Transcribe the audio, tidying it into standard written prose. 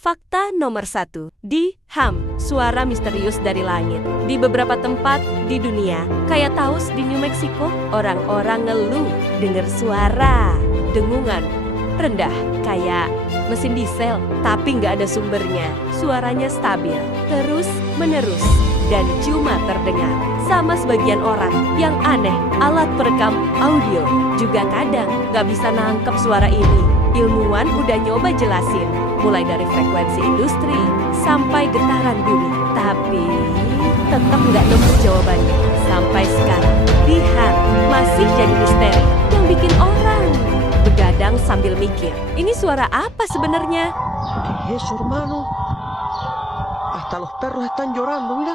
Fakta nomor 1. Di Hum, suara misterius dari langit. Di beberapa tempat di dunia, kayak Taos di New Mexico, orang-orang ngeluh dengar suara dengungan rendah kayak mesin diesel, tapi nggak ada sumbernya. Suaranya stabil, terus menerus, dan cuma terdengar. Sama sebagian orang yang aneh, alat perekam audio juga kadang nggak bisa nangkep suara ini. Ilmuwan udah nyoba jelasin, mulai dari frekuensi industri sampai getaran bumi, tapi tetap nggak nemu jawabannya. Sampai sekarang, Hum masih jadi misteri yang bikin orang begadang sambil mikir, ini suara apa sebenarnya? ¿Qué es eso, hermano? Hasta los perros están llorando, mira.